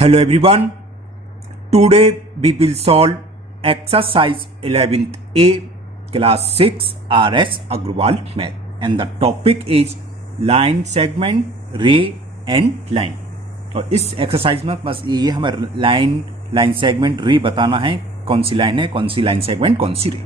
Hello everyone. Today we will solve exercise 11th A class 6 RS Agrawal math and the topic is line segment, ray and line. और इस exercise में बस ये हमें line segment रे बताना है, कौन सी लाइन है, कौन सी लाइन सेगमेंट, कौन सी रे.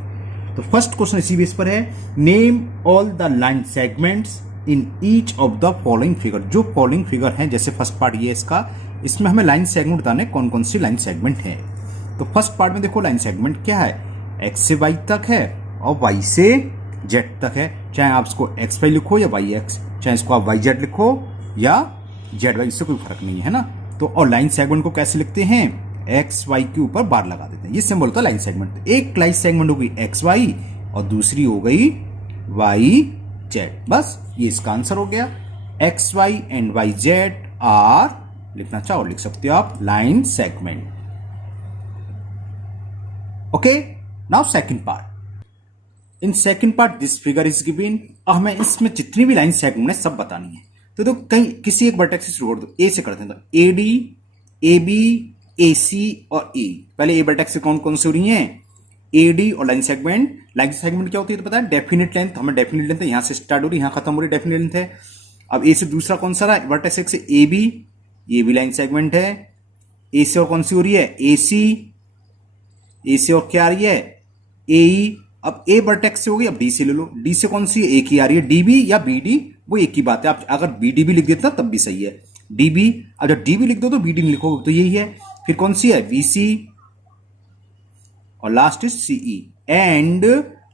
तो फर्स्ट क्वेश्चन इसी बेस पर है, name all the line segments in each of the following figure. जो फॉलोइंग फिगर है, जैसे फर्स्ट पार्ट ये इसका, इसमें हमें लाइन सेगमेंट बताना है कौन कौन सी लाइन सेगमेंट है. तो फर्स्ट पार्ट में देखो लाइन सेगमेंट क्या है, एक्स से वाई तक है और वाई से जेड तक है. चाहे आप इसको एक्स वाई लिखो या वाई एक्स, चाहे इसको आप वाई जेड लिखो या जेड वाई, इससे कोई फर्क नहीं है ना. तो और लाइन सेगमेंट को कैसे लिखते हैं, एक्स वाई के ऊपर बार लगा देते हैं, ये सिंबल होता है लाइन सेगमेंट. एक लाइन सेगमेंट हो गई एक्स वाई और दूसरी हो गई वाई जेड. बस ये इसका आंसर हो गया. X Y and Y Z R, लिखना चाहो लिख सकते हो आप, line segment. Okay, now second part. In second part this figure is given. हमें इसमें जितनी भी लाइन सेगमेंट है सब बतानी है. तो कहीं किसी एक वर्टेक्स से शुरू कर दो, ए से करते हैं. तो ए डी, ए बी, ए सी और ई. पहले ए वर्टेक्स से कौन कौन से हो रही है, ए डी और लाइन सेगमेंट. लाइन सेगमेंट क्या होती है तो पता है, डेफिनेट लेंथ. हमें डेफिनेट लेंथ है, यहां से स्टार्ट हो रही है, यहां खत्म हो रही है, डेफिनेट लेंथ है. अब ए से दूसरा कौन सा रहा, वर्टेक्स एक से ए बी, ये भी लाइन सेगमेंट है. ए से और कौन सी हो रही है, ए सी. ए से और क्या आ रही है, ए ई. अब ए वर्टेक्स से हो गई, अब डी से ले लो. डी से कौन सी है, एक ही आ रही है, डी बी या बी डी, वो एक ही बात है. आप अगर बी डी भी लिख देते तब भी सही है, डी बी. अब जब डी भी लिख दो तो बी डी लिखोगे तो यही है. फिर कौन सी है, बी सी और last is C E. And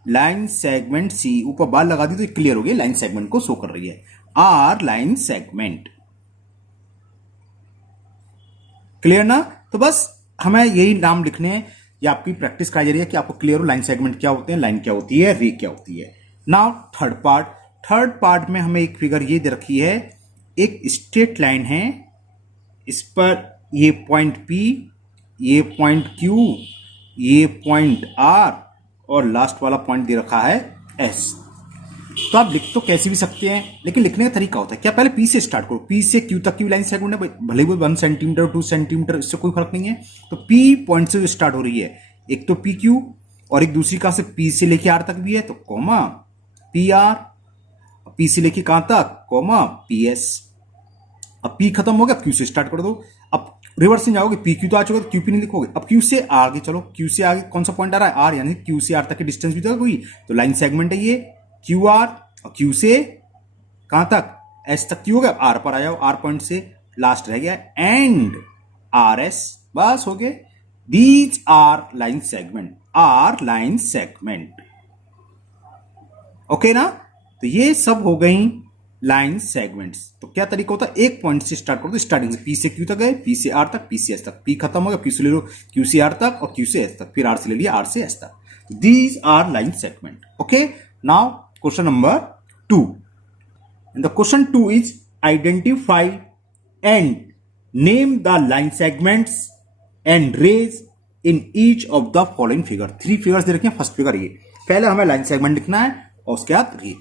line segment C, ऊपर बार लगा दी तो क्लियर हो गई, लाइन सेगमेंट को शो कर रही है. R line segment. क्लियर ना. तो बस हमें यही नाम लिखने हैं, ये आपकी प्रैक्टिस कराई जा रही है कि आपको क्लियर हो लाइन सेगमेंट क्या होते हैं, लाइन क्या होती है, रे क्या होती है. Now third part. Third part में हमें एक फिगर ये दे रखी है, एक स्ट्रेट लाइन है, इस पर ये पॉइंट पी, ये पॉइंट क्यू, ये पॉइंट आर और लास्ट वाला पॉइंट दे रखा है एस. तो आप लिख तो कैसे भी सकते हैं, लेकिन लिखने का तरीका होता है क्या, पहले पी से स्टार्ट करो. पी से क्यू तक की लाइन सेगमेंट है, भले ही 1 सेंटीमीटर 2 सेंटीमीटर, इससे कोई फर्क नहीं है. तो पी पॉइंट से जो स्टार्ट हो रही है, एक तो पी क्यू और एक दूसरी कहां से, पी से लेके आर तक भी है, तो कॉमा पी आर. पी से लेके कहां तक, कॉमा पी एस. अब पी खत्म हो गया, क्यू से स्टार्ट कर दो. अब रिवर्स में जाओगे, पी क्यू तो आ चुका, तो क्यू पी नहीं लिखोगे. अब क्यू से आगे चलो, क्यू से आगे कौन सा पॉइंट आ रहा है, आर, यानी क्यू से आर तक की डिस्टेंस भी तो कोई, तो लाइन सेगमेंट है ये क्यू आर. और क्यू से कहां तक, एस तक. क्यू हो गया, आर पर आ जाओ, आर पॉइंट से लास्ट रह गया एंड आर एस. बस हो गए. These are line segment, R line segment. Okay ना. तो ये सब हो गई लाइन सेगमेंट्स. तो क्या तरीका होता है, एक पॉइंट से स्टार्ट करो, तो स्टार्टिंग से पी से क्यू तक गए, पी से आर तक, पी से एस तक. पी खत्म हो गया, क्यू से ले लो, क्यू से आर तक और क्यू से एस तक, फिर आर से ले लिया, आर से एस तक. These are line segment. Okay, now question number 2. And the question 2 is identify and name the line segments and rays in each of the following figure. 3 figures दे रखे हैं. First figure ये, पहले हमें line segment लिखना है और उसके बाद रे.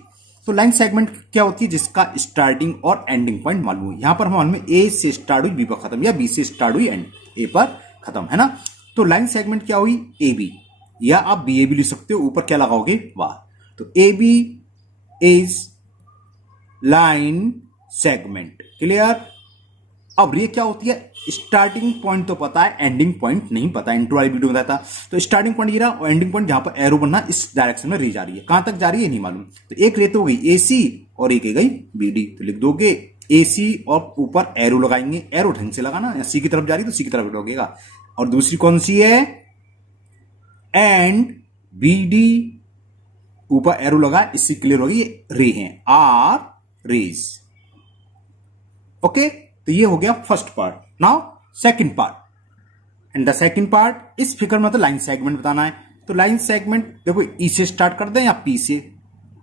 तो लाइन सेगमेंट क्या होती है, जिसका स्टार्टिंग और एंडिंग पॉइंट मालूम है. यहां पर हम मालूम है ए से स्टार्ट हुई बी पर खत्म, या बी से स्टार्ट हुई एंड ए पर खत्म, है ना. तो लाइन सेगमेंट क्या हुई, ए बी, या आप बी ए भी लिख सकते हो, ऊपर क्या लगाओगे, बार. तो A B is line segment. Clear. अब ये क्या होती है, स्टार्टिंग पॉइंट तो पता है, एंडिंग पॉइंट नहीं पता. इंट्रो वाली वीडियो में बताया था. तो स्टार्टिंग पॉइंट ये रहा और एंडिंग पॉइंट जहां पर एरो बनना, इस डायरेक्शन में रे जा रही है. कहां तक जा रही है नहीं मालूम. तो एक रे तो हो गई ए सी और एक गई बी डी. तो लिख दोगे ए सी और ऊपर एरो लगाएंगे, एरो ढंग से लगाना, या सी की तरफ जा रही है तो सी की तरफ लगेगा. और दूसरी कौन सी है, एंड बी डी, ऊपर एरो लगा, इससे क्लियर होगी ये रे हैं, आर रेज. ओके, तो ये हो गया first part. Now second part. And the second part, इस फिगर में तो लाइन सेगमेंट बताना है. तो लाइन सेगमेंट देखो, ई से स्टार्ट कर दें या पी से,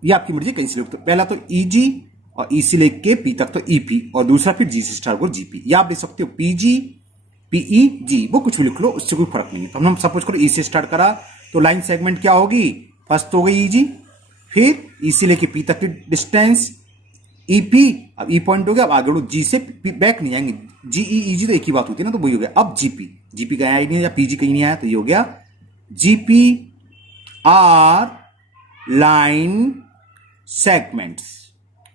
ये आपकी मर्जी कहीं से लिख. तो पहला तो ई जी और ई से लेके पी तक तो ई पी, और दूसरा फिर जी से स्टार्ट करो, जी पी. या आप देख सकते हो पी जी, पीई जी, वो कुछ भी लिख लो, उससे कोई फर्क नहीं है. तो हम सपोज करो ई से स्टार्ट करा, तो लाइन सेगमेंट क्या होगी, फर्स्ट हो गई ई जी, फिर ई से लेके पी तक की डिस्टेंस ई पी अब ई पॉइंट हो गया, अब आगे बढ़ो, जी से बैक नहीं आएंगे, जी ई ई जी तो एक ही बात होती है ना, तो वही हो गया। अब जीपी, जीपी कहीं आया नहीं या पीजी कहीं नहीं आया, तो ये हो गया GP R line segments.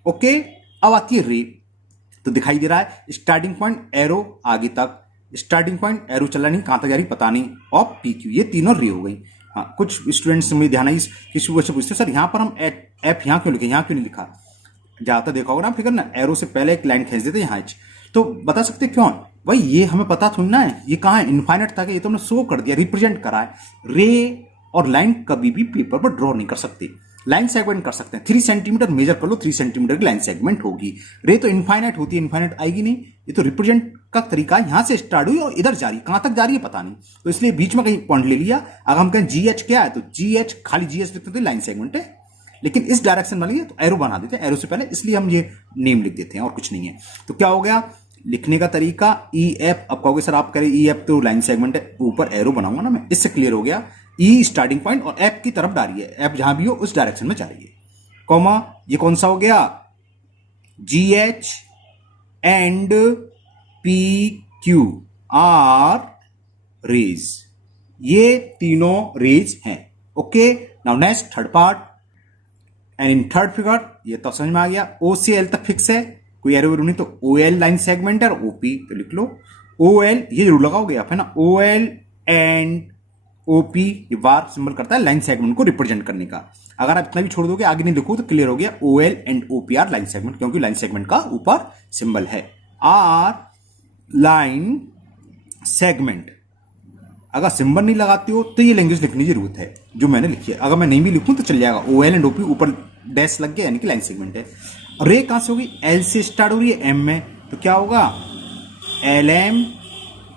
Okay, अब आती है रे, तो दिखाई दे रहा है स्टार्टिंग पॉइंट एरो आगे तक, स्टार्टिंग पॉइंट एरो चला नहीं, कहां तक जा रही पता नहीं, और पी क्यू, ये तीनों रे हो गई। हाँ, कुछ स्टूडेंट्स में ध्यान आई, किसी वजह से पूछते सर यहाँ पर हम एफ यहाँ क्यों लिखे, यहाँ क्यों नहीं लिखा। ज्यादातर देखा होगा ना फिगर ना, एरो से पहले एक लाइन खींच देते यहाँ एच, तो बता सकते क्यों भाई, ये हमें पता थोड़ी ना है ये कहाँ है, इनफाइनाइट तक है, ये तो हमने शो कर दिया, रिप्रेजेंट करा है। रे और लाइन कभी भी पेपर पर ड्रॉ नहीं कर सकते, लाइन सेगमेंट कर सकते हैं। 3 सेंटीमीटर मेजर कर लो, 3 सेंटीमीटर की लाइन सेगमेंट होगी। रे तो इनफाइनाइट होती है, इनफाइनाइट आएगी नहीं, ये तो रिप्रेजेंट का तरीका यहां से स्टार्ट हुई और इधर जा रही है, कहां तक जा रही है पता नहीं, तो इसलिए बीच में कहीं पॉइंट ले लिया। अगर हम कहें जी एच क्या है, तो जी एच खाली जी एच लिखते थे, लाइन सेगमेंट है, लेकिन इस डायरेक्शन वाली है तो एरो बना देते हैं, एरो से पहले, इसलिए हम ये नेम लिख देते हैं और कुछ नहीं है। तो क्या हो गया लिखने का तरीका, ई एफ। अब कहोगे सर आप करें ई एफ तो लाइन सेगमेंट है, ऊपर एरो बनाऊंगा ना मैं, इससे क्लियर हो गया। ई स्टार्टिंग पॉइंट और एफ की तरफ जा रही है, एफ जहां भी हो उस डायरेक्शन में जा रही है। कॉमा, ये कौन सा हो गया, G H and P Q R rays, ये तीनों रेज हैं। Okay, now next third part, and in third figure, ये तो समझ में आ गया, ओ से एल तक फिक्स है, कोई एरो नहीं, तो ओ एल लाइन सेगमेंट है, और ओपी तो लिख लो ओ एल, ये जरूर लगाओगे आप है ना, ओ एल एंड ओपी, ये बार सिंबल करता है लाइन सेगमेंट को रिप्रेजेंट करने का। अगर आप इतना भी छोड़ दोगे आगे नहीं लिखो तो क्लियर हो गया, O L and OPR line segment, क्योंकि लाइन सेगमेंट का ऊपर सिंबल है। आर लाइन सेगमेंट, अगर सिंबल नहीं लगाते हो तो ये लैंग्वेज लिखने की जरूरत है जो मैंने लिखी है, अगर मैं नहीं भी लिखूं तो चल जाएगा, ओ एल एंड ओपी ऊपर डैश लग गया यानी कि लाइन सेगमेंट है। रे कहां से होगी, एल से स्टार्ट हो रही है एम में, तो क्या होगा L M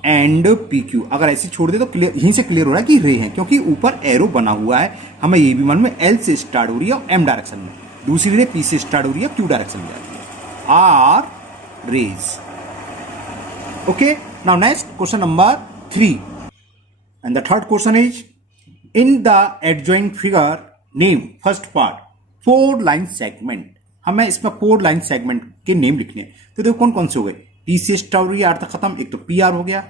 and P Q. अगर ऐसे छोड़ दे तो क्लियर, यहीं से क्लियर हो रहा है कि रे है, क्योंकि ऊपर एरो बना हुआ है, हमें ये भी मालूम में एल से स्टार्ट हो रही है और एम डायरेक्शन में, दूसरी रे पी से स्टार्ट हो रही है क्यू डायरेक्शन में जाती है, R rays. Okay, now next question number 3, and the third question is in the adjoint figure name first part 4 line segment. हमें इसमें 4 लाइन सेगमेंट के नेम लिखने हैं, तो देखो कौन कौन से हो गए, पी से स्टार्ट हो रही है आर तक खत्म, एक तो पी आर हो गया,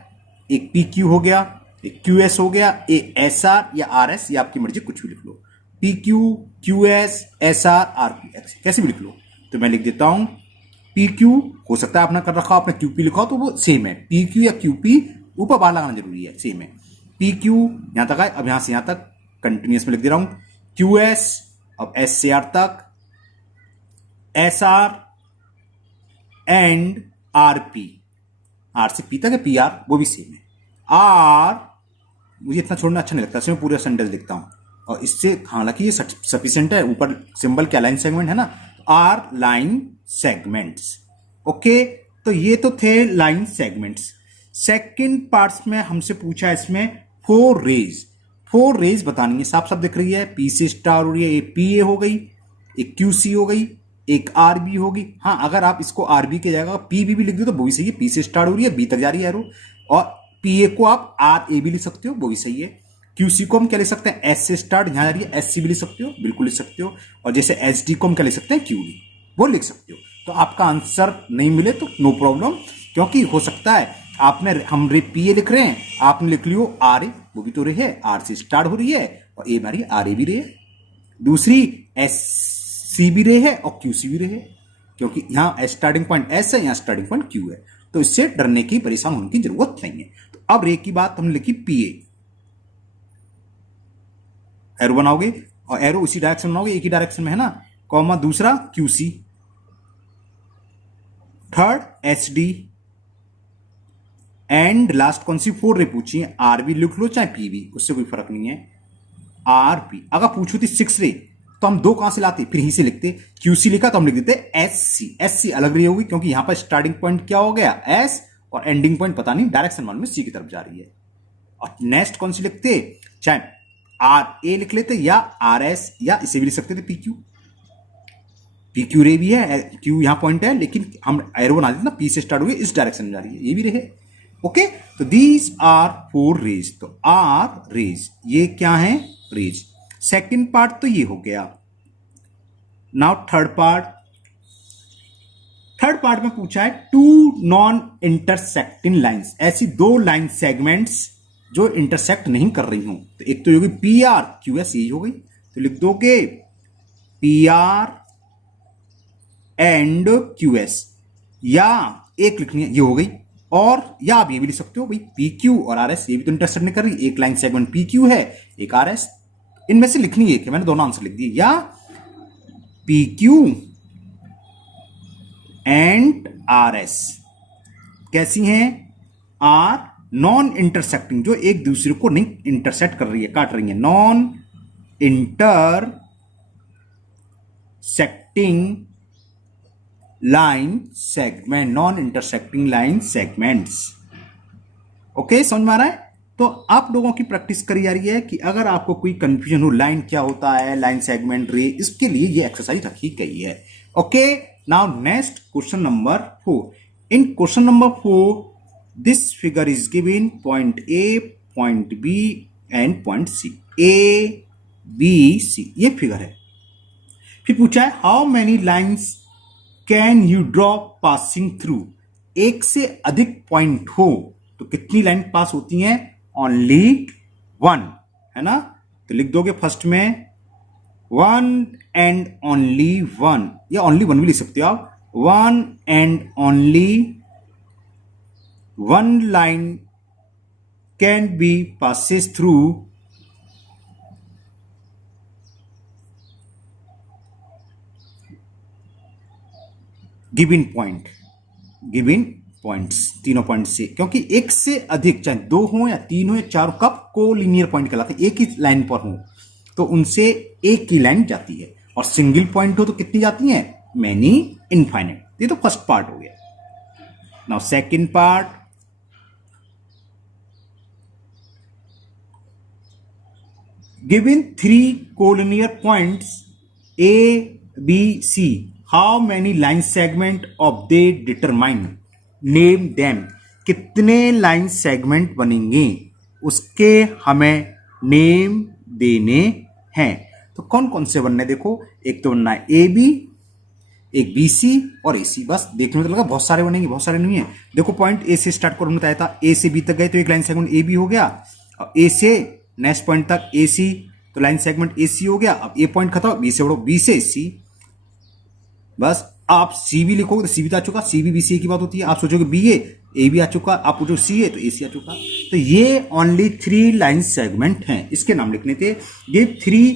एक पी क्यू हो गया, एक क्यू एस हो गया, ए एस आर या आर एस, या आपकी मर्जी कुछ भी लिख लो, P Q Q S S R R P X, कैसे भी लिख लो। तो मैं लिख देता हूं पी क्यू, हो सकता है आपने कर रखा आपने क्यू पी लिखा हो तो वो सेम है, पी क्यू या क्यू पी ऊपर बाहर लगाना जरूरी है, सेम है। पी क्यू यहां तक आए, अब यहां से यहां तक कंटिन्यूस में लिख दे रहा हूं, क्यू एस अब एस से आर तक, S R and R P, R से पी तक है, पी आर वो भी सेम है। आर मुझे इतना छोड़ना अच्छा नहीं लगता, इसमें पूरा सेंटेंस लिखता हूं, और इससे हालांकि ये सफिशिएंट है, ऊपर सिंबल क्या लाइन सेगमेंट है ना, आर लाइन सेगमेंट्स। ओके, तो ये तो थे लाइन सेगमेंट्स। सेकंड पार्ट्स में हमसे पूछा इसमें 4 रेज, 4 रेज बतानी है, साफ साफ दिख रही है, पी से स्टार हो रही है, एक पी ए हो गई, एक क्यू सी हो गई, एक आर बी होगी। हाँ, अगर आप इसको आर बी के जाएगा पी बी भी लिख दो तो वो भी सही है, पी से स्टार्ट हो रही है बी तक जा रही है एरो, और पी ए को आप आर ए भी लिख सकते हो वो भी सही है। क्यू सी को हम क्या लिख सकते हैं, एस से स्टार्ट यहां जा रही है, एस सी भी लिख सकते हो, बिल्कुल लिख सकते हो, और जैसे एच डी को हम क्या लिख सकते हैं, क्यू डी वो लिख सकते हो। तो आपका आंसर नहीं मिले तो नो प्रॉब्लम, क्योंकि हो सकता है आपने हम रे पी ए लिख रहे हैं, आपने लिख लियो आर ए, वो भी तो रे है, आर से स्टार्ट हो रही है और ए मारी आर ए भी रे है, दूसरी एस सी भी रे है और क्यू सी भी रे है, क्योंकि यहां स्टार्टिंग पॉइंट एस है, यहां स्टार्टिंग पॉइंट क्यू है, तो इससे डरने की परेशान होने की जरूरत नहीं है। तो अब रे की बात हमने लिखी पी ए, एरो बनाओगे और एरो उसी डायरेक्शन बनाओगे, एक ही डायरेक्शन में है ना, कॉमा दूसरा Q C, third H D, and last कौन सी 4 रे पूछी है, आर बी लिख लो चाहे पी बी, उससे कोई फर्क नहीं है, आर पी। अगर पूछू थी 6 रे तो हम 2 कहां से लाते, फिर ही से लिखते, क्यूसी लिखा तो हम लिख देते एस सी, एस सी अलग रही होगी क्योंकि यहां पर स्टार्टिंग पॉइंट क्या हो गया एस, और एंडिंग पॉइंट पता नहीं, डायरेक्शन वन में सी की तरफ जा रही है। और नेक्स्ट कौन सी लिखते, चाहे आर ए लिख लेते या आर एस, या इसे भी लिख सकते थे पी क्यू, पी क्यू रे भी है, क्यू यहां पॉइंट है लेकिन हम एरो बना देते ना, पी से स्टार्ट हुई इस डायरेक्शन में जा रही है, ये भी रहे। ओके, तो दीज आर 4 रेज, तो आर रेज ये क्या है, रेज। सेकंड पार्ट तो ये हो गया। Now third part, third part में पूछा है टू नॉन इंटरसेक्टिंग लाइंस, ऐसी दो लाइन सेगमेंट्स जो इंटरसेक्ट नहीं कर रही हूं। तो एक तो होगी पी आर क्यू एस, यही हो गई, तो लिख दोगे P R and Q S, या एक लिखनी है, ये हो गई। और या आप ये भी लिख सकते हो भाई पी क्यू और आर एस, ये भी तो इंटरसेक्ट नहीं कर रही, एक लाइन सेगमेंट पी क्यू है, एक आर एस, इनमें से लिखनी है कि मैंने दोनों आंसर लिख दिए, या P Q and R S कैसी हैं, आर नॉन इंटरसेक्टिंग, जो एक दूसरे को नहीं इंटरसेक्ट कर रही है, काट रही है, non intersecting line segment, non intersecting line segments. Okay, समझ में आ रहा है? तो आप लोगों की प्रैक्टिस करी जा रही है कि अगर आपको कोई कंफ्यूजन हो लाइन क्या होता है, लाइन सेगमेंट रे, इसके लिए ये एक्सरसाइज रखी गई है। Okay, now next question number 4। In question number 4 this figure is given point A, point B and point C, A B C, ये फिगर है। फिर पूछा है how many lines can you draw passing through, एक से अधिक point हो तो कितनी लाइन पास होती हैं, ओनली वन, है ना। तो लिख दोगे फर्स्ट में वन एंड ओनली वन, या ओनली वन भी लिख सकते हो आप, one and only one line can be passes through given point, given points, तीनों पॉइंट से, क्योंकि एक से अधिक चाहे दो हो या तीन हो या चार, कब कोलिनियर पॉइंट कहलाते हैं, एक ही लाइन पर हो तो उनसे एक ही लाइन जाती है, और सिंगल पॉइंट हो तो कितनी जाती है, मैनी इनफाइनाइट। ये तो फर्स्ट पार्ट हो गया। Now second part, given three collinear points A B C, how many line segment of they determine, name them, कितने लाइन सेगमेंट बनेंगे उसके हमें नेम देने हैं। तो कौन कौन से बनने, देखो एक तो बनना है ए बी, एक बी सी और ए सी, बस देखने में तो लगा बहुत सारे बनेंगे, बहुत सारे नहीं है। देखो पॉइंट ए से स्टार्ट करो, बताया था ए से बी तक गए तो एक लाइन सेगमेंट ए बी हो गया, और ए से नेक्स्ट पॉइंट तक ए सी, तो लाइन सेगमेंट ए सी हो गया। अब ए पॉइंट खत्म, बी से बढ़ो, बी से सी, बस आप सी भी लिखोगे तो सी भी तो आ चुका, सी बी सी की बात होती है। आप सोचोगे बी ए भी आ चुका, आप पूछो सी ए तो ए सी आ चुका। तो ये ओनली थ्री लाइन सेगमेंट हैं, इसके नाम लिखने थे। ये three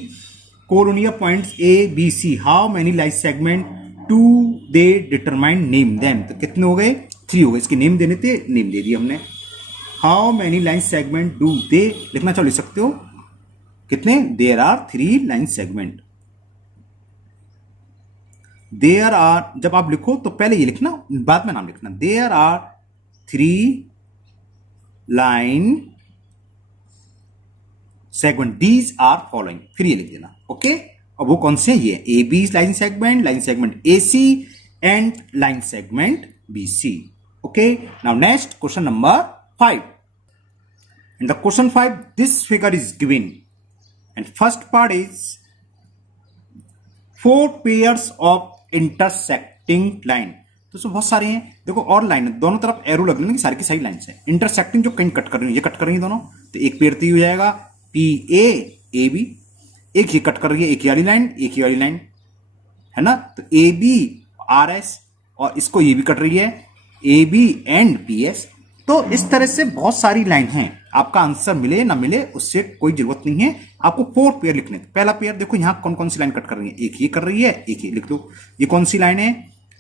colonial points A B C, how many line segment to they determine name them, तो कितने हो गए, थ्री हो गए। इसके नेम देने थे, नेम दे दिए हमने। How many line segment do they लिखना चाहो लिख सकते हो, कितने, there are three line segment. There are जब आप लिखो तो पहले ये लिखना, बाद में नाम लिखना, there are three line segment, these are following, फिर ये लिख देना। ओके, अब वो कौन से, ये A B line segment A C and line segment B C. Okay, now next question number 5। In the question 5, this figure is given, and first part is 4 pairs of intersecting line। तो इसमें बहुत सारे हैं, देखो और line दोनों तरफ arrow लग रही है, सारी की सारी लाइन है इंटरसेक्टिंग, जो कहीं कट कर रही है, ये कट कर रही है दोनों, तो एक पेयर तो हो जाएगा पी ए बी, एक ये कट कर रही है, एक वाली लाइन, एक ही वाली लाइन, है ना। तो ए बी आर एस, और इसको ये भी कट रही है A B and P S. तो इस तरह से बहुत सारी लाइन हैं, आपका आंसर मिले ना मिले उससे कोई जरूरत नहीं है, आपको 4 पेयर लिखने। पहला पेयर देखो यहां कौन कौन सी लाइन कट कर रही है, एक ये कर रही है, एक ये लिख दो। ये कौन सी लाइन है,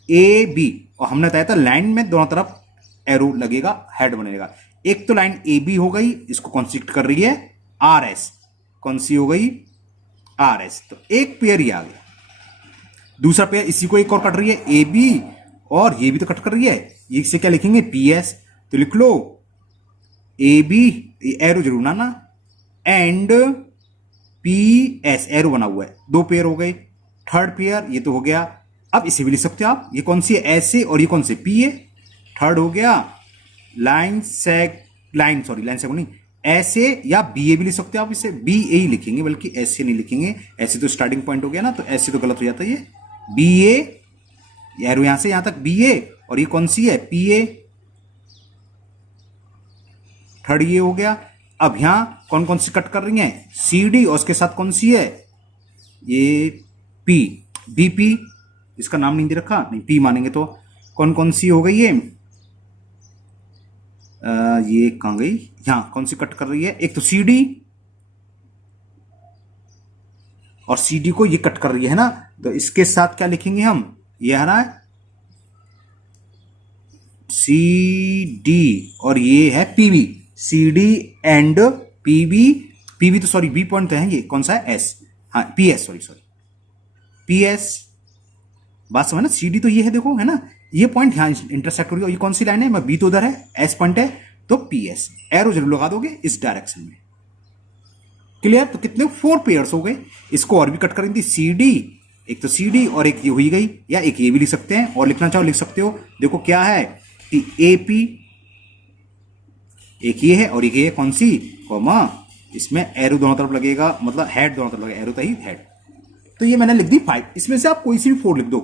ए बी, और हमने बताया था लाइन में दोनों तरफ एरो लगेगा, हेड बनेगा। एक तो लाइन ए बी हो गई, इसको कौन सी कर रही है, आर एस, कौन सी हो गई, आर एस, तो एक पेयर ही आ गया। दूसरा पेयर इसी को एक और कट रही है, ए बी, और ये भी तो कट कर रही है, इससे क्या लिखेंगे, पी एस, तो लिख लो ए बी, एरो जरूर ना, एंड पी एस, एरो बना हुआ है, 2 पेयर हो गए। थर्ड पेयर ये तो हो गया, अब इसे भी लिख सकते हो आप, ये कौन सी है, ऐसे, और ये कौन सी, पी ए। थर्ड हो गया लाइन सेग नहीं, ऐसे या बी ए भी लिख सकते हो आप, इसे बी ए ही लिखेंगे, बल्कि ऐसे नहीं लिखेंगे, ऐसे तो स्टार्टिंग पॉइंट हो गया ना, तो ऐसे तो गलत हो जाता है, ये बी ए एरो यहां से यहां तक बी ए, और ये कौन सी है, पी ए, थर्ड ये हो गया। अब यहां कौन कौन सी कट कर रही है, सी डी, और उसके साथ कौन सी है, ये पी, बीपी, इसका नाम नहीं दे रखा, नहीं पी मानेंगे तो। कौन कौन सी हो गई है, ये कहां गई, यहां कौन सी कट कर रही है, एक तो सी डी, और सी डी को ये कट कर रही है ना, तो इसके साथ क्या लिखेंगे हम, ये है ना सी डी, और ये है PB, C D and PB, PB तो सॉरी बी पॉइंट तो है, ये कौन सा है, एस, हाँ P S, sorry sorry P S, बात समझ ना, सी डी तो ये है देखो, है ना, ये पॉइंट यहां इंटरसेक्ट हो रही है, ये कौन सी लाइन है, मैं बी तो उधर है, एस पॉइंट है, तो पी एस, एरो जरूर लगा दोगे इस डायरेक्शन में। क्लियर, तो कितने 4 पेयर्स हो गए। इसको और भी कट करेंगे, सी डी, एक तो सी डी और एक ये हुई गई, या एक ये भी लिख सकते हैं, और लिखना चाहो लिख सकते हो। देखो क्या है कि ए पी, एक ये है और एक ये कौन सी, कॉमा, इसमें एरो दोनों तरफ लगेगा, मतलब हेड दोनों तरफ लगेगा, एरो तो ही हेड। तो ये मैंने लिख दी 5, इसमें से आप कोई सी भी 4 लिख दो।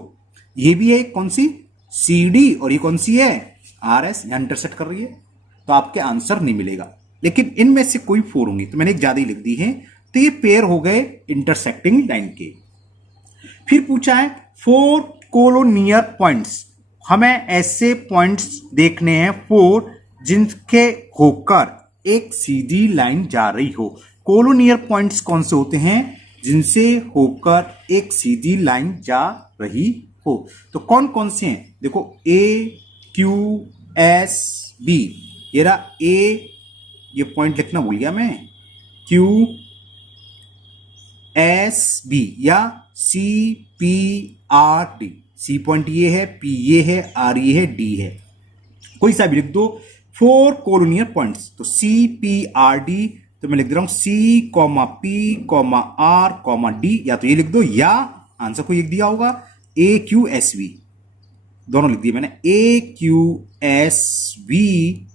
ये भी है कौन सी, सी डी, और ये कौन सी है, आर एस, यहां इंटरसेक्ट कर रही है, तो आपके आंसर नहीं मिलेगा। लेकिन इनमें से कोई 4 होंगी, तो मैंने एक ज्यादा ही लिख दी है। तो ये पेयर हो गए इंटरसेक्टिंग लाइन के। फिर पूछा है 4 कोलोनियर पॉइंट्स, हमें ऐसे पॉइंट्स देखने हैं 4 जिनके होकर एक सीधी लाइन जा रही हो। कोलोनियर पॉइंट्स कौन से होते हैं, जिनसे होकर एक सीधी लाइन जा रही हो। तो कौन कौन से हैं, देखो ए क्यू एस बी, ये रहा ए, ये पॉइंट लिखना भूल गया मैं, क्यू एस बी, या C P R D, C point ये है, पी ये है, आर ये है, डी है, कोई सा भी लिख दो। 4 कोलोनियर पॉइंट्स, तो सी पी आर डी, तो मैं लिख दे रहा हूं C comma P comma R comma D, या तो ये लिख दो, या आंसर को एक दिया होगा ए क्यू एस वी, दोनों लिख दिए मैंने, A Q S V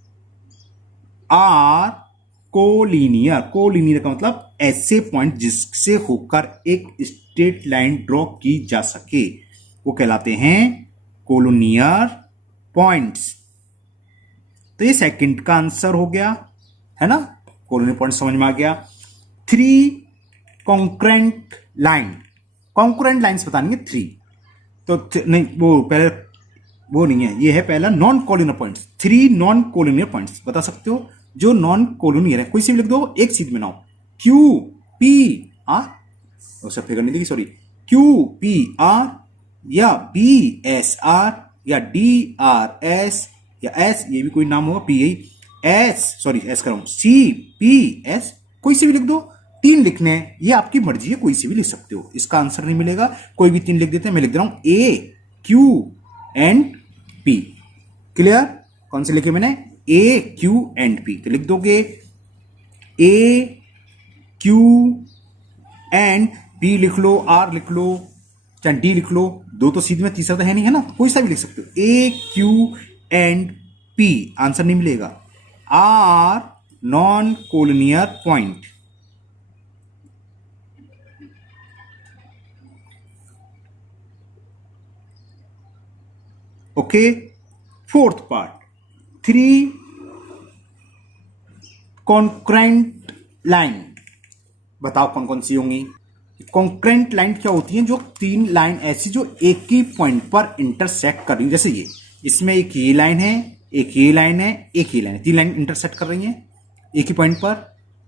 R collinear. Collinear का मतलब ऐसे पॉइंट जिससे होकर एक स्ट्रेट लाइन ड्रॉ की जा सके, वो कहलाते हैं कोलोनियर पॉइंट्स। तो ये सेकंड का आंसर हो गया, है ना, कोलोनियर पॉइंट समझ में आ गया। 3 कॉन्करेंट लाइन, कॉन्करेंट लाइंस बतानी है 3, तो नहीं वो पहले वो नहीं है, ये है पहला non collinear points. 3 non collinear points बता सकते हो जो नॉन कोलिनियर है, कोई सी भी लिख दो, एक सीध में नाउ, क्यू पी आर, उसे फिगर नहीं देगी सॉरी, क्यू पी आर, या बी एस आर, या डी आर एस, या एस, ये भी कोई नाम होगा, पी एस, सॉरी एस कर रहा हूं, सी पी एस, कोई सी भी लिख दो। 3 लिखने हैं, ये आपकी मर्जी है, कोई सी भी लिख सकते हो, इसका आंसर नहीं मिलेगा, कोई भी 3 लिख देते हैं। मैं लिख दे रहा हूं ए क्यू एंड पी। क्लियर, कौन से लिखे मैंने, ए क्यू एंड पी, तो लिख दोगे ए क्यू एंड पी लिख लो, आर लिख लो, चाहे डी लिख लो, 2 तो सीधे में, तीसरा तो है नहीं, है ना, कोई सा भी लिख सकते हो। A Q and P, answer नहीं मिलेगा। R non collinear point, okay. 4th part, 3 concurrent line, बताओ कौन कौन सी होंगी। कॉन्करेंट लाइन क्या होती है, जो 3 लाइन ऐसी जो एक ही पॉइंट पर इंटरसेक्ट कर रही है, जैसे ये, इसमें एक ये लाइन है, एक ये लाइन है, एक ये लाइन है, 3 लाइन इंटरसेक्ट कर रही हैं एक ही पॉइंट पर,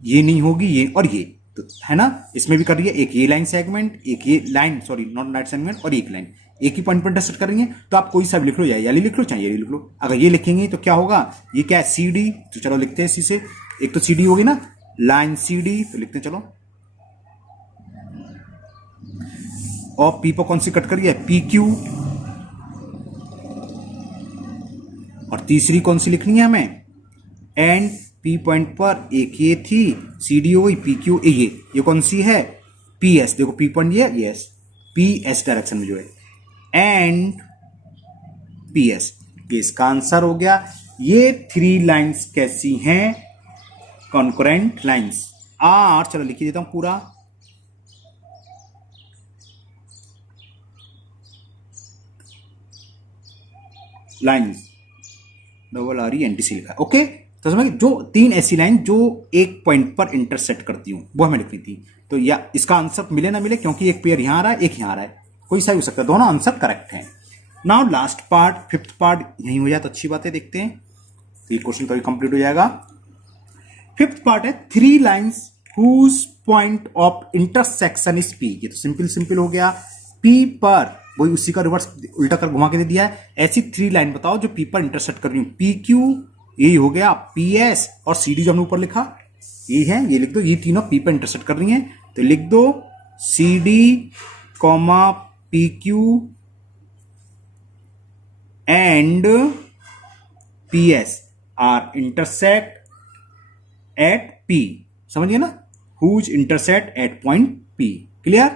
ये नहीं होगी, ये और ये, तो है ना, इसमें भी कर रही है, एक ये लाइन सेगमेंट, एक ये line, sorry not line segment, और एक लाइन एक ही पॉइंट पर इंटरसेक्ट कर रही है। तो आप कोई सा भी लिख लो, या ये लिख लो, चाहे ये लिख लो। अगर ये लिखेंगे तो क्या होगा, ये क्या है, सी डी, तो चलो लिखते हैं इसी से, एक तो सी डी होगी ना, लाइन सी डी, तो लिखते हैं चलो। और पी पर कौन सी कट करी है, पी क्यू, और तीसरी कौन सी लिखनी है हमें, एंड पी पॉइंट पर एक ये थी, सी डी हो गई, पी क्यू, ये कौन सी है, पी एस, देखो पी पॉइंट ये, यस, पी एस डायरेक्शन में जो है, एंड पी एस, इसका आंसर हो गया। ये 3 लाइंस कैसी हैं, कॉन्करेंट लाइंस। आर, चलो लिख देता हूं पूरा, लाइन्स, RENTC लिखा है। ओके, तो समझ जो 3 ऐसी लाइन जो एक पॉइंट पर इंटरसेक्ट करती हूं वो हमें लिखनी थी। तो या इसका आंसर मिले ना मिले, क्योंकि एक पेयर यहां आ रहा है एक यहां आ रहा है, कोई सा भी हो सकता है, दोनों आंसर करेक्ट हैं। Now last part, fifth part यही हो जाए तो अच्छी बात है, देखते हैं ये क्वेश्चन कभी कंप्लीट हो जाएगा। फिफ्थ पार्ट है 3 lines whose point of intersection is P। ये तो सिंपल हो गया, P पर, वही उसी का रिवर्स उल्टा कर घुमा के दे दिया है। ऐसी 3 लाइन बताओ जो P पर इंटरसेक्ट कर रही हूं, PQ, ये हो गया PS और CD जो हमने ऊपर लिखा ये है, ये लिख दो, ये तीनों P पर इंटरसेक्ट कर रही हैं, तो लिख दो CD, PQ and PS are intersect at P। समझिए ना, whose intersect at point P। Clear?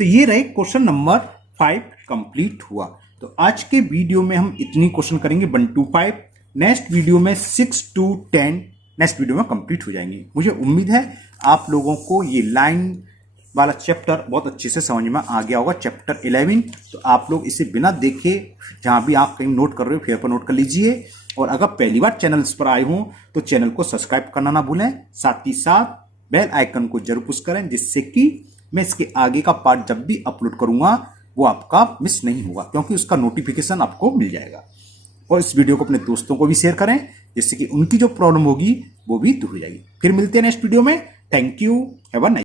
तो ये रहे क्वेश्चन नंबर 5 कंप्लीट हुआ। तो आज के वीडियो में हम इतनी क्वेश्चन करेंगे 1 to 5। नेक्स्ट वीडियो में 6 to 10 नेक्स्ट वीडियो में कंप्लीट हो जाएंगे। मुझे उम्मीद है आप लोगों को ये लाइन वाला चैप्टर बहुत अच्छे से समझ में आ गया होगा, चैप्टर 11। तो आप लोग इसे बिना देखे, जहां भी आप कहीं नोट कर रहे हो फेयर पर नोट कर लीजिए। और अगर पहली बार चैनल्स पर आए हों तो चैनल को सब्सक्राइब करना ना भूलें, साथ ही साथ बेल आइकन को जरूर पुश करें, जिससे कि मैं इसके आगे का पार्ट जब भी अपलोड करूंगा वो आपका मिस नहीं होगा, क्योंकि उसका नोटिफिकेशन आपको मिल जाएगा। और इस वीडियो को अपने दोस्तों को भी शेयर करें, जिससे कि उनकी जो प्रॉब्लम होगी वो भी दूर हो जाएगी। फिर मिलते हैं नेक्स्ट वीडियो में। Thank you, have a nice